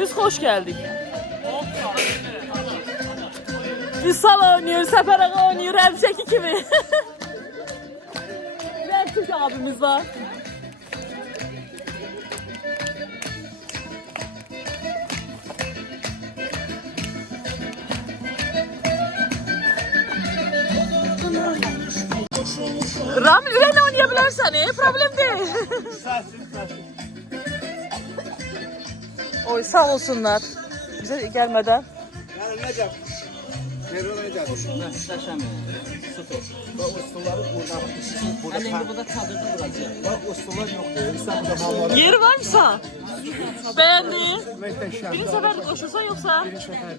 Biz hoş geldik. Biz sal oynuyoruz, Səfər ağa oynuyor, həmişəki kimi. Bir Türk abimiz var. Ramil ürenle oynayabilirsen problem değil. Oy sağ olsunlar. Bize gelmeden. Yani Necap. Merhaba Necap. Muhteşem. Süper. Bak ustaları burada. Hadi burada çadırda duracağım. Bak ustalar yok diyor. İstanbul'da mal var. Yeri var mı sağ? Beğendin. Muhteşem. Birinci sefer koşulsan yoksa? Birinci sefer.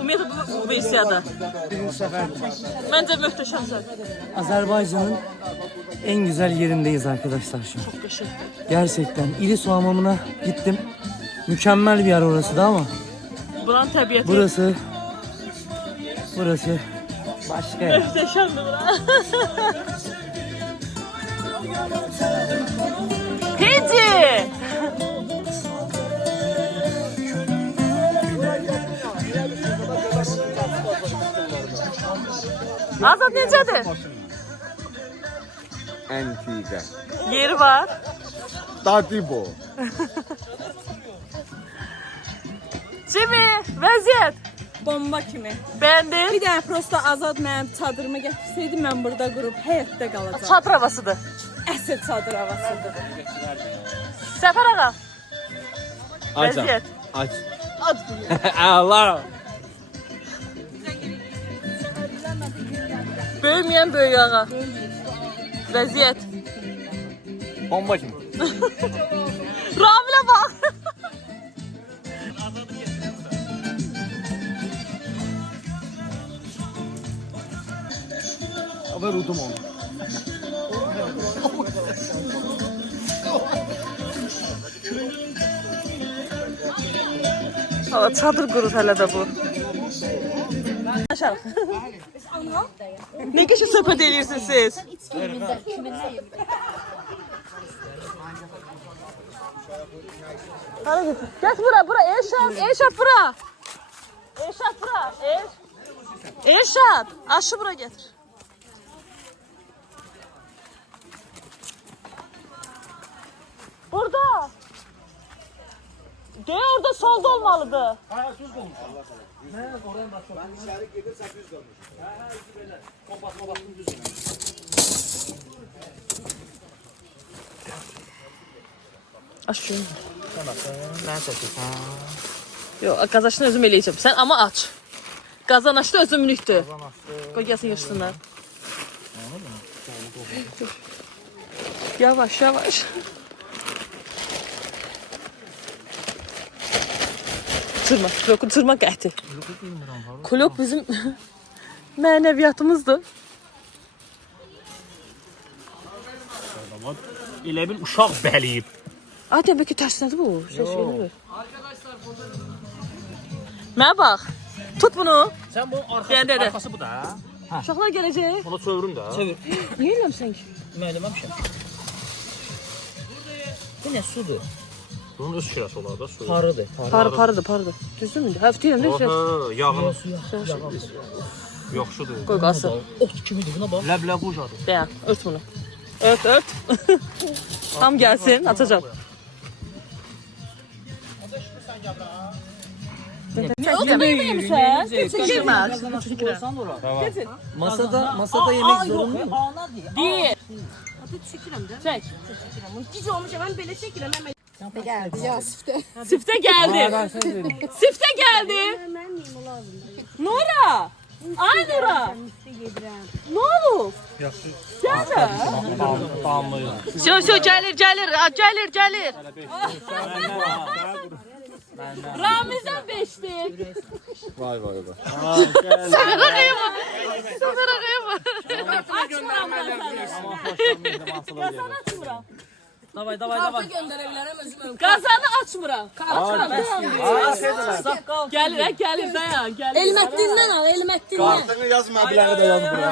Ümumiyyətlə bu versiyada. Birinci sefer. Bence möhtəşəmsən. Azerbaycan'ın en güzel yerindeyiz arkadaşlar şu an. Çok qəşəng. Gerçekten İlisu hamamına gittim. Mükemmel bir yer orası da ama Buranın təbiəti burası başka yer. möhtəşəmdir bura. Hedi! Azad necədir? Antika. Yeri var. Tatibo. Jimmy, vəziyyət. Bomba kimi. Beğendin? Bir dənə prosta Azad mənim çadırımı gətirsəydi, mən burada qurub həyətdə qalacaqdım. Çadır havasıdır. Əsl çadır havasıdır. Səfər ağa. Vəziyyət. Aç. Ad. Allah. Böyüməyən böyük ağa. Vəziyyət. Bomba kim? Ramilə bax. Ama udum onu. Valla çadır qurur hələ də bu. Aşağı. Ne geçin söhbət edirsiniz siz? Hara getir? Get bura, Elşad bura. Elşad bura, Elşad, aşı bura getir. Burada. De orada solda olmalıdır. Aç şunu. Ben çekeceğim. Yok, qazanışını özüm eləyəcəm. Sən amma aç. Qazanaşdı özümlükdür. Qoy gəlsin yığışsınlar. Yavaş, yavaş. Tırma, kloku tırma qəti. Klok bizim mənəviyyatımızdır. Elə bil uşaq bəliyib. Ay, demək ki, tərsnədir bu. Şey olur. Mənə bax. Tut bunu. Sən bunun Gəl, gəl. arxası bu da. Uşaqlar gələcək. Onu çövrün də. Niyə eləmsən ki? Müəlliməm. Bu ne sudur? Bunun öz şirası olar da su. Parıdır. Parıdır. Düzdür mü? Həftəyəm də güzel. Aha, yağını. Yaxşıdır. Qoy qalsın. Ot kimidir buna bak. Ləbləb ucadır. Dayan, ört bunu. Ört. Tam gəlsin, açacağım. O da beğenmişsən. Çəkilmə. Masada yemek zorunlu mu? Bir. Çək. Gic olmuş, mən belə çəkirəm, mən Siftə gəldi. Siftə gəldi. Nora. Ay Nora. Ne oldu? Gəl də. Söz gəlir. Ramizdən 5'dir. Vay. Səfər ağaya mı? Açmıram ben sana. Ya sana açmıram. Davay davay davay. Göndərə bilərəm özüm. Qazanı açmıram. Gəlir, gəlir, dayan, gəlir. Elmətdindən al, elmətdindən. Kartını yazma, biləni də yaz bura.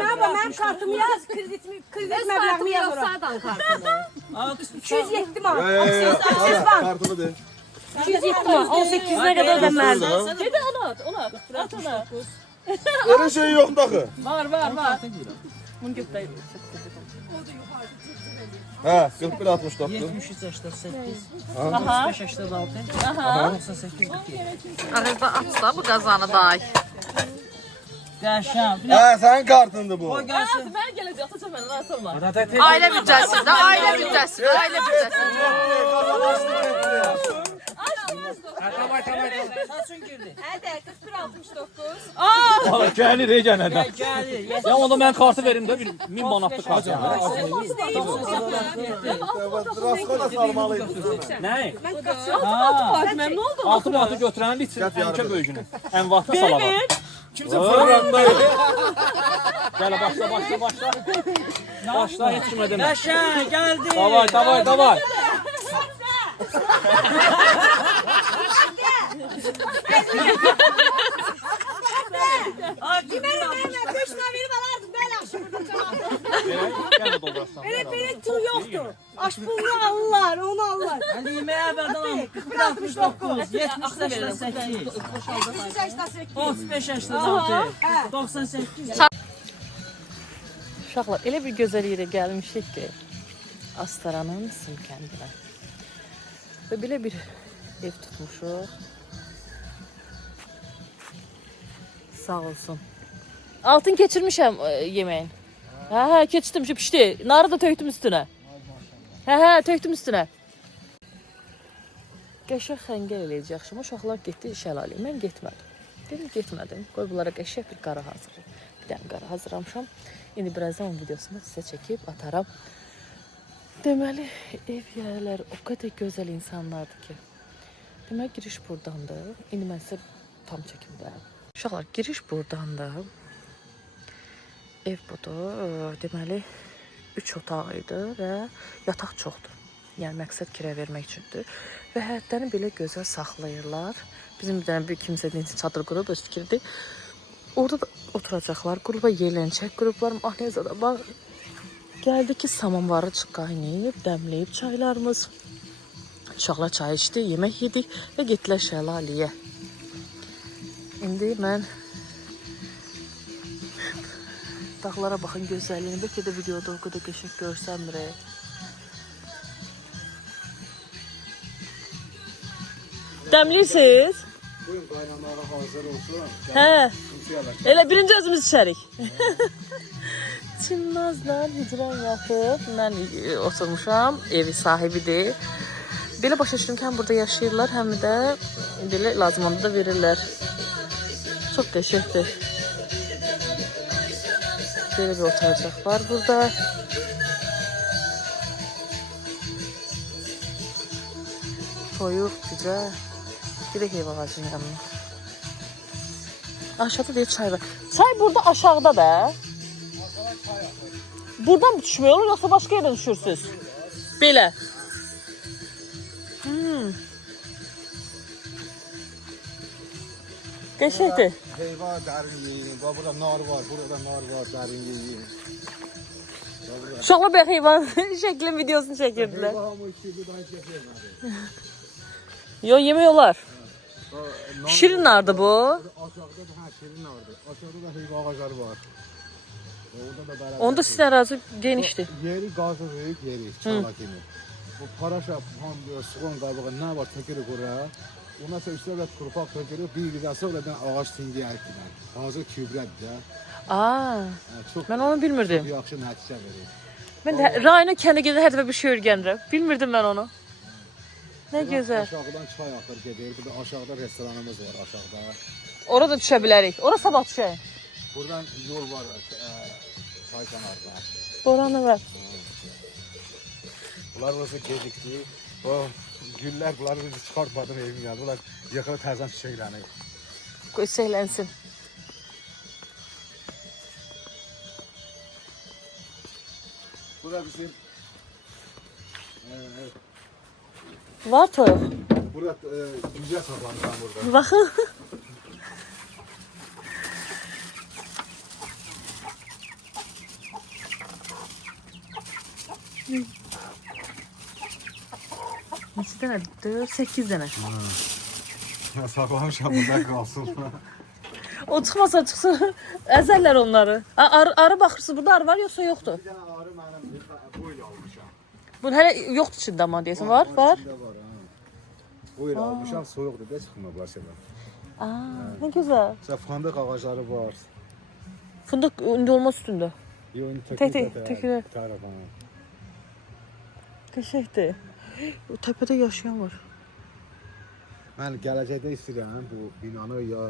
Nə var, mənim kartımı yaz, kredit məbləğimi yazıram. Sağdan kartını. 207 manat. Kartımı de. 207 manat. 18-nə qədər ödəməlidir. Dedi onu at, onu at. At onu. Öyle şey yok daxı. Var. Bunu götüreyim. Hə, 41-69. 73-88. Aha. 35-86. Aha. 98-42. Ağızda aç da bu qazanı day. Qəşəm. Hə, sənin kartındır bu. O gəlsin. Mən gələcək, atacam mən, atılma. Ailə büdcəsində, ailə büdcəsində, ailə büdcəsində. Saçın girdi. Hədə, 41-69. Valla gəlir yenədən. Gəlir. Ya onda mən kartı verim də 1000 manatlıq kart. Rasko da salmalıydı. Nə? Mən nə oldu? 6 manatı götürənin litrin ənkə böyücünü. Ənvatda salavar. Kimsə fırlandaydı. Gələ başla. Başla heç kimə demə. Qəşəm gəldi. Davay. Gələ doldurarsan. Belə tür yoxdur. Aş pulunu alırlar, onu alırlar. Hadi yeməyə əvvəldən al. 41-69. 70-88. 35-86. 98. Uşaqlar, elə bir gözəl yerə gəlmişik ki, Astaranın Sim kəndinə. Və belə bir ev tutmuşuq. Sağ olsun. Altın keçirmişəm yeməyin. Hə, keçdim, pişdi. Narı da tökdüm üstünə. Hə, tökdüm üstünə. Qəşəng xəngəl eləyəcək axşam. Uşaqlar getdi şəlaləyə. Mən getmədim. Dedim, getmədim. Qoy bunlara qəşəng bir qara hazırlayım. Bir dənə qara hazırlamışam. İndi birazdan onun videosunu sizə çəkib ataram. Deməli, ev yerlər o qədər gözəl insanlardır ki. Deməli, giriş buradandır. İndi mən sizə tam çəkimdəyim. Uşaqlar, giriş buradandır. Ev budur. Deməli, 3 otaq idi və yataq çoxdur. Yəni, məqsəd kirə vermək üçündür. Və həyətlərini belə gözəl saxlayırlar. Bizim bir dənə bir kimsə deyinci çadır qurub, öz fikirdir. Orada da oturacaqlar, qruba yelənçək qruplar, mahnezada bax. Gəldi ki, samovarı qaynayıb, dəmləyib çaylarımız. Uşaqlar çay içdi, yemək yedik və getdilər şəlaləyə. İndi mən dağlara baxın gözəlliyini. Bəlkə də videoda o qədər qəşəng görsənmirək. Dəmlirsiniz? Buyurun, qaynamağa hazır olsun. Hə. Elə birinci özümüz içərik. Çimnazla hicran yapıb, mən oturmuşam, evi sahibidir. Belə başa düşdüm ki, həm burada yaşayırlar, həm də belə lazım onda da verirlər. Çox qəşəngdir. Belə bir oturacaq var burada. Toyuq, cücə. Gedək ev ağacının yanına. Aşağıda deyil çay var. Çay burada aşağıda da. Buradan mı düşmüyor olur yoksa başka yerden düşürsünüz? Belə. Qəşəngdir. Heyva dərin yeyin. Burada nar var, burada nar var, dərin yeyin. Uşaqlar bir heyvan şəklin videosunu çəkirdilər. Yo, yemiyorlar. Şirin nardı bu. Aşağıda da şirin nardır. Aşağıda da heyva ağacları var. Orada da beraber. Onda sizin ərazi genişdir. Yeri gazı büyük yeri, çala kimi. Bu paraşa, soğan qabığı nə var tökürük oraya. Ondan sonra üstüne kurpak tökürük. Bir günden sonra da ağaç tingi erkiden. Hazır kübretdir ya. Aa, Çok ben onu bilmirdim. yaxşı nəticə verir. Ben de Rayna kendi gedib hər dəfə bir şey öyrənirəm. Bilmirdim ben onu. Ne güzel. Aşağıdan çay axır gedir. Burada aşağıda restoranımız var aşağıda. Orada düşə bilərik. Ora sabah düşək. Buradan yol var çay kenarda. Boranı var. Bunlar burası gecikdi. O güller bunları biz çıkartmadım evim geldi. Bunlar yakala təzən çiçeklənir. Qoy səhlənsin. Bu Bu da bizim Var toyuq. burada cüce saklamışam burada. Baxın. Neçə dənədir? 8 dənə. Ya saklamışam burada kalsın. O çıxmasa çıxsın, əzərlər onları. Arı baxırsınız, burada arı var yoxsa yoxdur? Bir tane arı benim boyla almışam. Bu hələ yoxdur içində amma deyəsən, var? Var. içinde var ha. Boyla almışam, soyuqdur da çıxmır başına. Aa, nə gözəl. Mesela fındık ağaçları var. Fındıq indi olmaz üstündə. Yoğun Tökülür. Tarafına. Qəşəngdir. O təpədə yaşayan var. Ben gələcəkdə istəyirəm bu binanı ya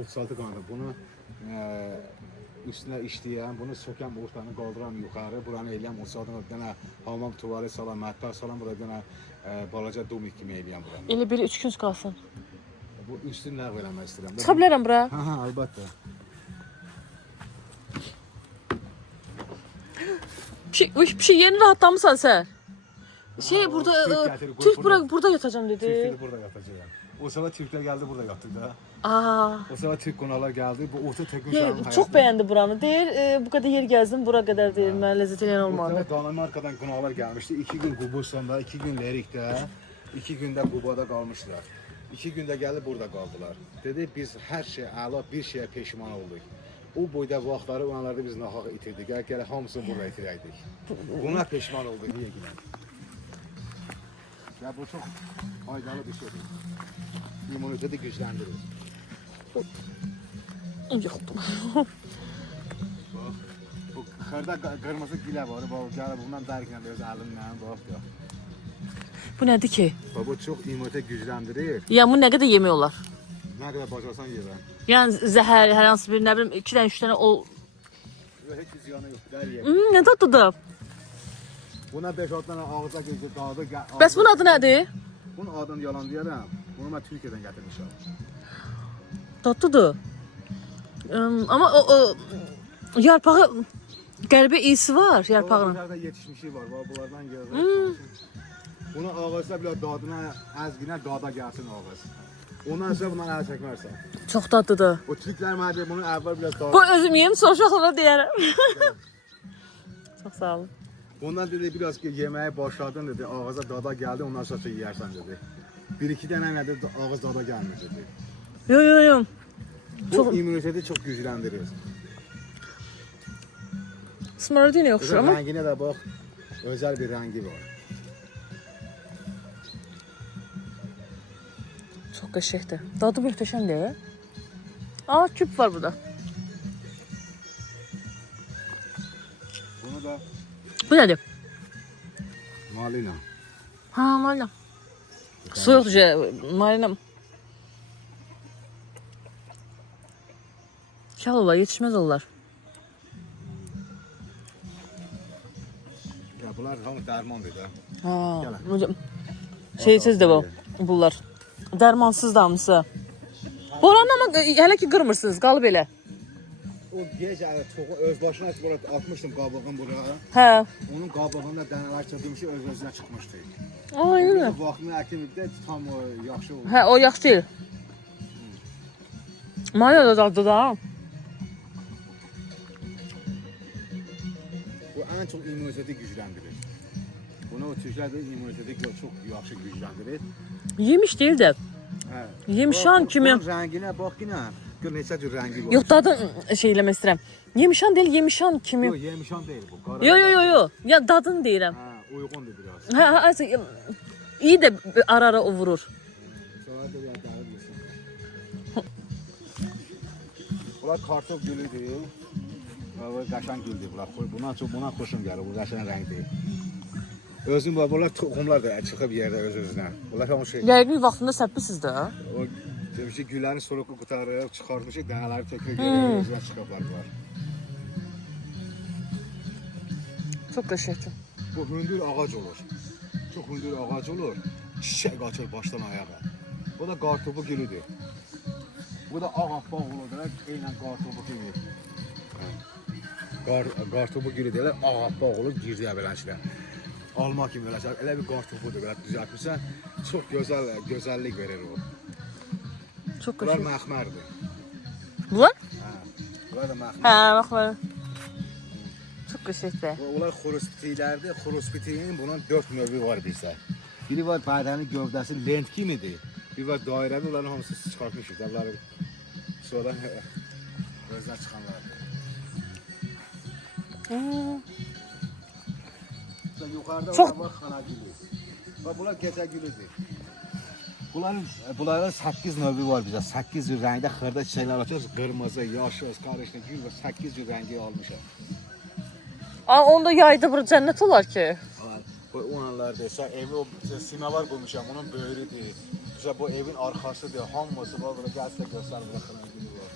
uçsaltı qandı. Bunu üstünə işləyəm, bunu sökəm, ortanı qaldıram yuxarı, buranı eləyəm, uçsaltına bir dənə hamam tuvalet salam, mətbəx salam, burada bir dənə balaca domik kimi eləyəm buranı. Elə bir 3 gün qalsın. Bu üstünü ləğv eləmək istəyirəm. Çıxa bilərəm bura. Ha, əlbəttə. Bir şey yeni rahatlamısan sən. Şey Ha, burada Türk gətirib qoy Türk burada. burada yatacağım dedi. Türkleri burada yatacağım. O sıra Türkler geldi burada yattık da. Aa. O sıra Türk konalar geldi. Bu orta tek Çox bəyəndi buranı. Deyir, bu qədər yer gəzdim, bura qədər deyir, mənə ləzzət eləyən olmadı. Danimarkadan konalar gelmişti. 2 gün Qubustan'da, 2 gün Lerik'te, 2 günde Qubada kalmışlar. 2 günde geldi burada kaldılar. Dedi biz her şey əla bir şeye peşman olduk. O boyda vaxtları onlarda biz nahaq itirdik. Gələ hamısını burada itirəydik. Buna peşman olduk. Niye gidelim? Ya bu çok faydalı bir şeydir. İmmuniteti güçlendirir. Yoxdur. Bu xırda qırmızı gilə var. Bax, gəl bundan dərkən öz əlinlə bax ya. Bu nədir ki? Bax, bu çox immunite gücləndirir. Ya bu nə qədər yemək olar? Nə qədər bacarsan yeyən. Yəni zəhər, hər hansı bir nə bilim 2 dənə 3 dənə o Heç bir ziyanı yox. Dər ye. nə dadlıdır? Buna 5-6 dənə ağza girdi, dadı. Bəs bunun adı nədir? Bunun adını yalan deyərəm. Bunu mən Türkiyədən gətirmişəm. Dadlıdır. Amma o yarpağı qəribə iyisi var yarpağının. Bunlarda yetişmişi var. Bax, bunlardan yazır. Bunu ağızda bile dadına, əzginə dada gəlsin ağız. Ondan sonra bundan əl çəkmərsən. Çox dadlıdır. O Türklər mənə deyir, bunu əvvəl biraz Bu dadı. özüm yeyim, sonra uşaqlara deyərəm. Çox sağ olun. Ondan dedi biraz ki yeməyə başladın dedi, ağıza dada gəldi, ondan sonra yeyərsən dedi. 1-2 dənə nədir ağız dada gəlmir dedi. Yo. Bu immuniteti çok güçləndirir. Smaragdina yoxdur amma. Rənginə də bax, özel bir rəngi var. Çox qəşəngdir. Dadı möhtəşəmdir. Aa, küp var burada. Bunu da Bu nədir? malina. Ha, malina. Soyuqdur, malina. Şal olar, yetişməz onlar. Ya bunlar hamı dərmandır da. Ha, şeysizdir bu, bunlar. Dərmansız da hamısı. Boranı amma hələ ki qırmırsınız, qalıb elə. O gecə çoxu öz başına burada atmışdım qabığın bura. Hə. Onun qabığında dənələr çatmışdı, öz-özünə çıxmışdı. Aynen. Bu vaxtını əkimdə tam yaxşı oldu. Hə, o yaxşı deyil. Malina da dadlı da. Bu ən çox immuniteti gücləndirir. Bunu o Türklər də immuniteti çox yaxşı gücləndirir. Yemiş deyil də. Hə. Yemişan kimi. Bunun rənginə bax yenə. Gör neçə cür rəngi var. Yox, dadı şey eləmək istəyirəm. Yemişan deyil, yemişan kimi. Yox, yemişan deyil bu. Qara. Yo. Ya dadını deyirəm. Hə, uyğundur biraz. Hə, iyi də ara-ara o vurur. Sonra da ya dərib yesin. Bunlar kartof gülüdür. Bu qəşəng güldür bunlar. Buna xoşum gəlir. Bu qəşəng rəngdir. Özüm var. Bunlar toxumlar da çıxıb yerdə öz-özünə. Bunlar hamı şey. Yəqin vaxtında səpmisiniz də. O demiş ki güllərin soluqu qutarıb çıxarmışıq, dənələri təkrar yerdə özünə çıxıblar var. Çox qəşəngdir. Bu hündür ağac olur. Çox hündür ağac olur. Çiçək açır başdan ayağa. Bu da qartopu gülüdür. Bu da ağappaq olur da, eynən qartopu kimi. qartopu gülü deyirlər, ağappaq olur, girdiyə belənçilər. Alma kimi belənçilər, elə bir qartopudur, belə düzəltmirsən, çox gözəllik verir o. Çox Bunlar qəşəng. məxmərdir. Bunlar? Bunlar da məxmər. Hə, bax belə. Çox qəşəngdir. Bunlar xuruspitilərdir. Xuruspitinin bunun 4 növü var bizdə. Biri var bədənin gövdəsi lent kimidir. Bir var dairəvi, onların hamısı çıxartmışıq. Bunları sonradan gözdən çıxanlardır. Yuxarıda var xana gülü. Bax bunlar gecə gülüdür. Bunların 8 növü var bizdə. 8 cür rəngdə xırda çiçəklər açıyoruz. Qırmızı, yaşıl, qarışıq, gül və 8 cür rəngi almışam. Onda yayda bura cənnət olar ki. Bu onlardır. Sən evi o sinalar qoymuşam, onun böyrüdür. Güzel bu evin arkasıdır. Hamısı var burada gəlsə göstər burada xana gülü var.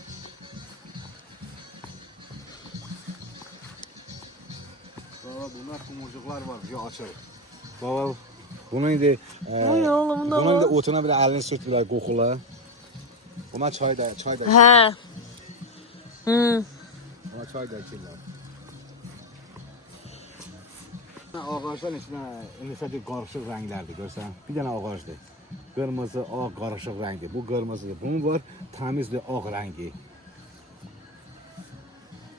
Baba bunlar kumurcuqlar var, bir açır. Baba bunun indi bunun indi otuna bir əlini sürtürlər qoxula. Buna çay da Hə. Buna çay da içirlər. Ağacdan içinə indi qarışıq rənglərdir görsən. Bir dənə ağacdır. Qırmızı, ağ qarışıq rəngi. Bu qırmızıdır. Bunun var təmizdir ağ rəngi.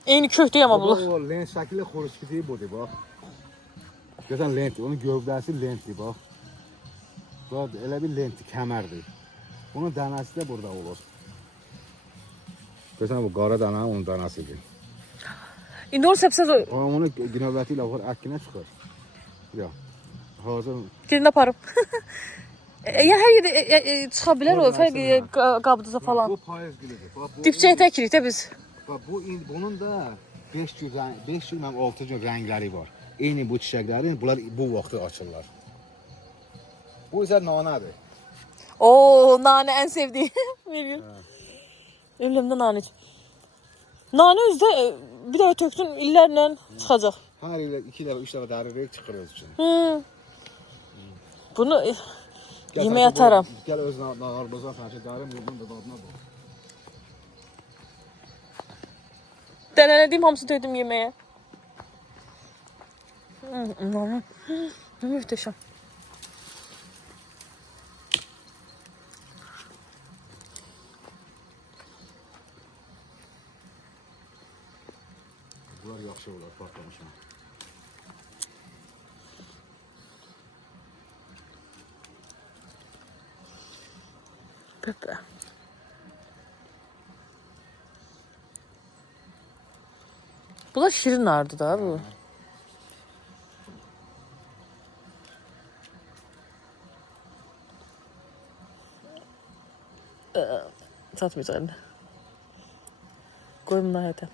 Eyni köhdəyəm amma bu. O lent şəkilli xoruspitiyi budur bax. Görsən lentdir. Onun gövdəsi lentdir bax. Bax elə bir lentdir, kəmərdir. Bunun dənəsi də burada olur. Görsən bu qara dana onun danasıdır. İndi onu səpsəz Onu növbəti ilə var əkinə çıxır. Ya. Hazır. girin aparım. Ya hər yerdə çıxa bilər o fərqi qabdıza falan. Bu payız gülüdür. Dipçəyə təkirik də biz. Bax bunun da 5 cür, 6 cür rəngləri var. Eyni bu çiçəklərin bunlar bu vaxtı açırlar. Bu isə nanadır. Oo, nane ən sevdiyim. Veriyor. Ölümdə nane. Nane özdə bir dəfə tökdün illərlə çıxacaq. Hər il 2 dəfə, 3 dəfə dəririk çıxır öz üçün. Bunu yeməyə atarım. Gəl öz narboza fərşə dərim, bunun da dadına bax. Dənələdiyim hamısını töydüm yeməyə. Ne mühteşem. Bunlar yaxşı olar, partlamışam. Pepe. Bunlar şirin nardı da bu. Satmayacağım. Koyun bunlar hadi.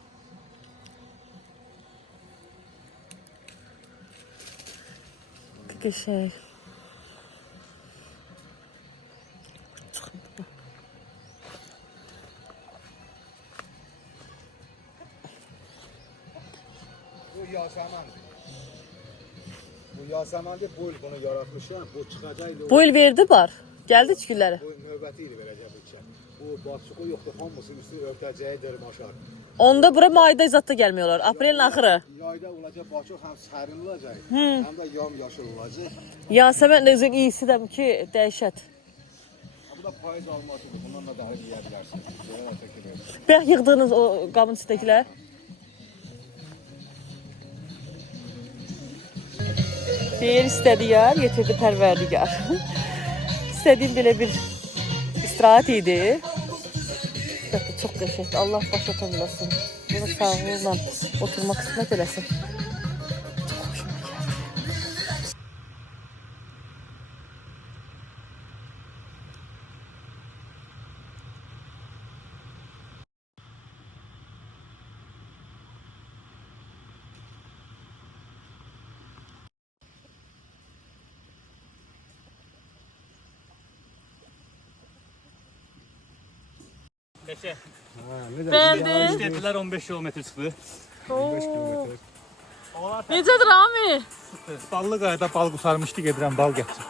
Bir şey. Bu yasamandır. Bu yasamandır, bu il bunu yaratmışam. Bu çıxacaq. Bu il verdi var. Geldi çikilləri. Bu növbəti ili verəcək bu çiçək. Bu başçıqı yoxdur, hamısı üstü örtəcəyi dırmaşar. Onda bura mayda zat da gelmiyorlar. Aprelin axırı. Yayda olacaq başçıq həm sərin olacaq, həm də yam-yaşıl olacaq. Yasemen de iyisi de ki dəhşət. Bu da payız almasıdır, bundan da dəhil yeyə bilərsin. Belə də çəkilir. Bəx yığdığınız o qabın içindəkilər. Deyir istədi yar, yetirdi pərverdigar. İstədiyim belə bir istirahət idi. Çox qəşəngdir. Allah baş oturmasın. Bunu sağlıqla oturmaq qismət eləsin. Çox xoşuma gəldi. Neçə? Beğendin? İstədilər 15 kilometr çıxdı. Necədir Rami? Ballı qayda bal qusarmışdı, gedirəm bal gətir.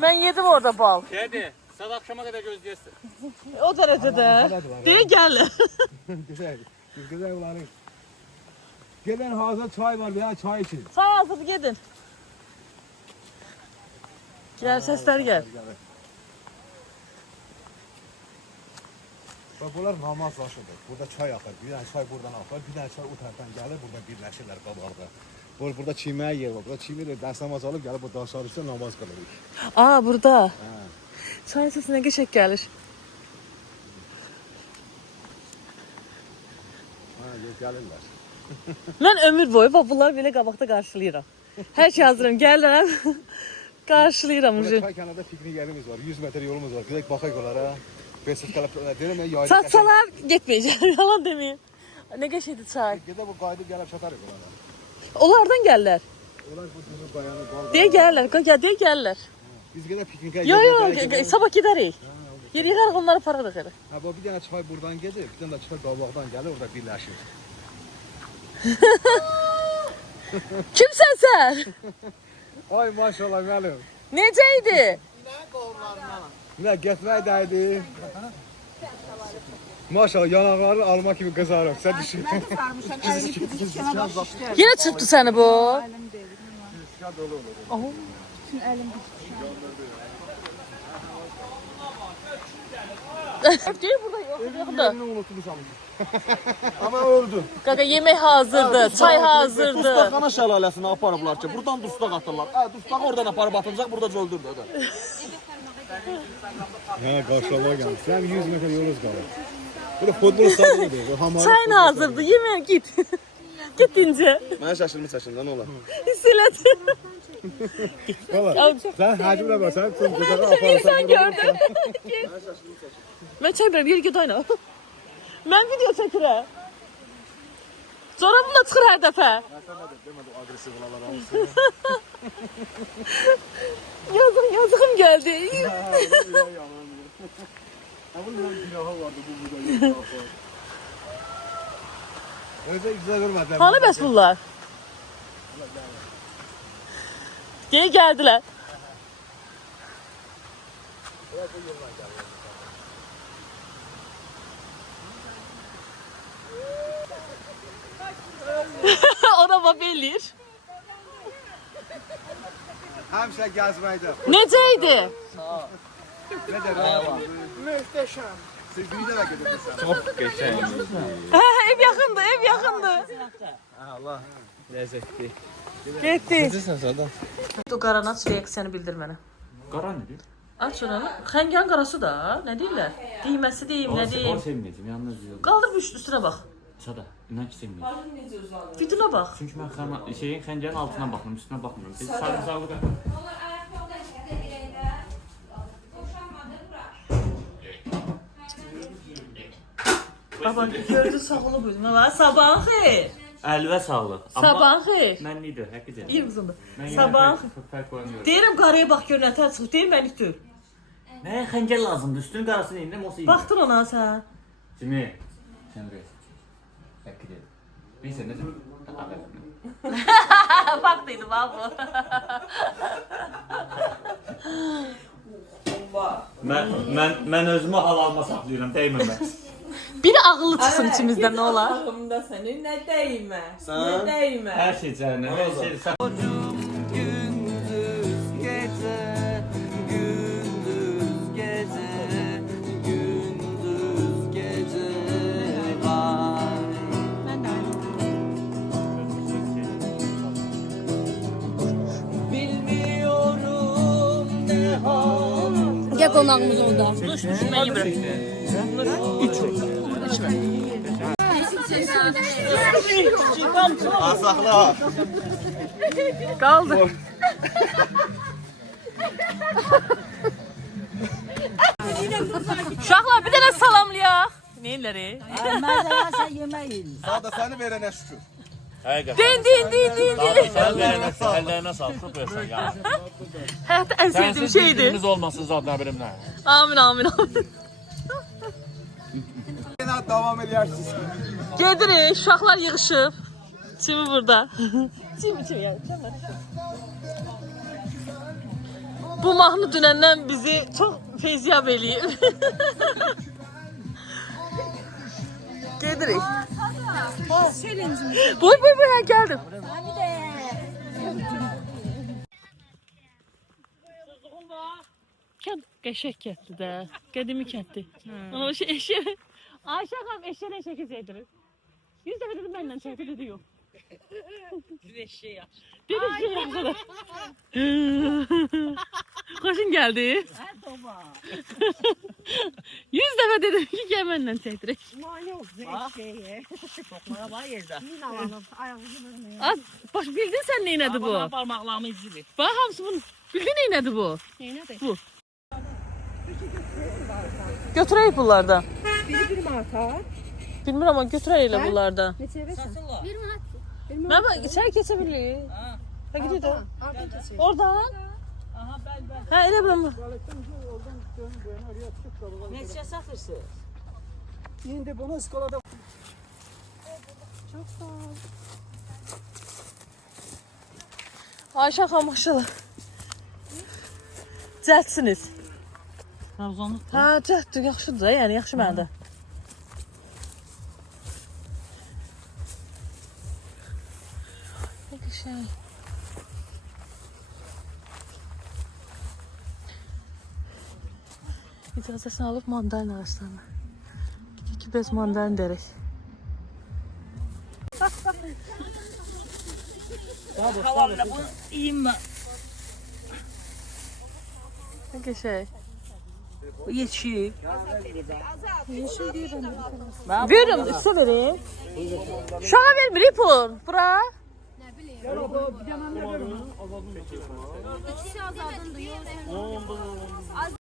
Mən yedim orada bal. Gədi, saat axşama qədər gözləyirsən. O dərəcədə. Deyə gəl. Güzel, güzel olanı. Gelin hazır çay var ya çay için. Sağ hazır gedin. Gel sesler gel. Bak bunlar namaz başıdır. Burada çay akar. Bir tane çay buradan akar. Bir tane çay o taraftan gelir. Burada birleşirler qabaqda. Burada çiməyə yer var. Burada çiməyə dərs namaz alıb gəlib bu daşlar üstə namaz qılırıq. Aa burada. Hə. Çay sesine geçek gelir. Hə, yox gəlirlər. Ben ömür boyu bak bunlar böyle qabaqda qarşılayıram. Her şey hazırım. Gəlirəm. Qarşılayıram. Burada çay kənarında piknik yerimiz var. 100 metr yolumuz var. Gedək baxaq onlara. Beşiktaş deyirəm ya yaylı. Satsalar gitmeyeceğim. Yalan demeyeyim. Ne geçeydi çay. Gedə bu qayıdıb gəlib çatarıq onlara. Onlardan gelirler. Onlar bu düzü qayanı qal. Diye gelirler. Ya diye gelirler. Biz gedə piknikə Yo yo sabah gideriz. Yer yığarıq onları paradık elə. Ha bu bir dənə çay buradan gedir, bir dənə də çay qabaqdan gəlir, orada birləşir. Kimsən sen? Ay maşallah müəllim. Necəydi? Nə getmək dəydi. Maşallah yanaqları alma kimi qızarır. Sən düşün. Yine çırptı seni bu. Değil burada yok. Yakında. Unutmuşam. Amma öldü. Kaka yemek hazırdı, çay hazırdı. Dustaqana şəlaləsini aparıblar ki, buradan dustaq atırlar. Dustağı oradan aparıb atılacaq, burada öldürdü. Ha qarşılama gəldi. Sən 100 metr yolunuz qalır. Burada futbol stadionudur. Bu hamar. Çayın hazırdı, yemeğe git. Gittince. Mənə şaşırmışsın, nə olar? Hisseledim. Valla. Sən hacimlə bax, sən tüm qızağı aparırsan. Sen gördün. Ben çay bir git oyna. Ben video çəkirəm. Çorabımla çıxır hər dəfə. Agresif olalar Yazığım gəldi. Bunun günahı vardı bu burada. Öyle güzel görmediler. Hanı bəs bunlar? Geri gəldilər. O da bab eləyir. Həmişə gəzməkdə. Necəydi? Necə rahat? Möhtəşəm. Siz bir də gedirsiniz. Çox qəşəng. Hə, ev yaxındı, ev yaxındı. Allah ləzzətli. Getdi. Necəsən sən? O qaranı aç, reaksiyanı bildir mənə. Qara nədir? Aç oranı. Xəngən qarası da, nə deyirlər? Deyməsi deyim, nə deyim. sevməyəcəm, yalnız yox. Qaldır bir üstünə bax. Sada, inan ki sevməyəcəm. Viduna bax. Çünki mən xəncərin altına baxmıram, üstünə baxmıram. Biz sarımsaqlı Baba, gördü sağlı buyurun. Valla sabahın xeyir. Əlvə sağlıq. Sabahın xeyir. Mənlidir, həqiqətən. İyi qızımdır. Mən Sabahın fərq qoymuyorum. deyirəm qaraya bax gör nətər çıxıb. Deyim məni tür. Mənə xəncər lazımdır, üstünün qarasını indim, o iyi. Baxdır ona sən. Kimi? Sən reis. Həqiqətən. Bilirsən necə? Vaxtıydı bax bu. Mən özümü halalma saxlayıram, dəymə mən. Biri ağıllı çıxsın içimizdən nə olar? Ağımda səni nə dəymə. Sən? Nə dəymə. Hər şey cəhənnəm, hər şey sən. Gel qonağımız orada. Mən yemirəm. Asaqla. Qaldı. Uşaqlar bir dənə salamlayaq. Neyləri? Sağda səni verənə şükür. Din. Sən verənə əllərinə sağ, çox versən ya. Həyatda ən sevdiyim şeydir. Birimiz olmasın zaten birimlə. Amin. Yenə davam edərsiniz. Gedirik, uşaqlar yığışıb. Çimi burada. Çim ya. Bu mahnı dünəndən bizi çox feyziyab eləyib. Gedirik. Challenge'imiz. Boy ha geldim. Kənd qəşəng kənddir də. Qədimi kənddir. Amma o şey eşə. Ayşə xanım eşələ çəkiz edilir. 100 dəfə dedim məndən çəkdi dedi yox. Bir eşək yaxşı. Bir eşək yaxşıdır. Xoşun gəldi? Hə, toba. 100 dəfə dedim ki, gəl məndən çəkdirək. Mane olsun eşeğe. Tokmaya var yerdə. Min alalım. Ayağınızı vermeyin. Az, bax bildin sən nə elədi bu? Parmaqlarımı izləyir. Bax hamısı bunu. Bildin nə elədi bu? Neyinədir? Bu. Götürək bunlardan. Biri bir marka. Bilmirəm amma götürək elə bunlardan. Neçəyə versən? Mən bax içəri keçə bilirik. Ha gidiyor da. Oradan. Aha bəl. Ha elə biləm. Neçə satırsın? İndi bunu skolada Çok sağ ol. Ayşə xanım maşallah. Cəldsiniz. Trabzonlu. Ha, cəlddir, yaxşıdır da, yəni yaxşı məndə. Ne güzel. İcazəsini alıb mandalina ağaçlarına. Gidik ki, biraz mandalina dərək. Havalarla bunu yiyeyim ben. Ne güzel. Bu yeşil. Yeşil değil ben de. Verin, su verin. Şuna vermir ipun. Bura. İkisi azaldın diyor.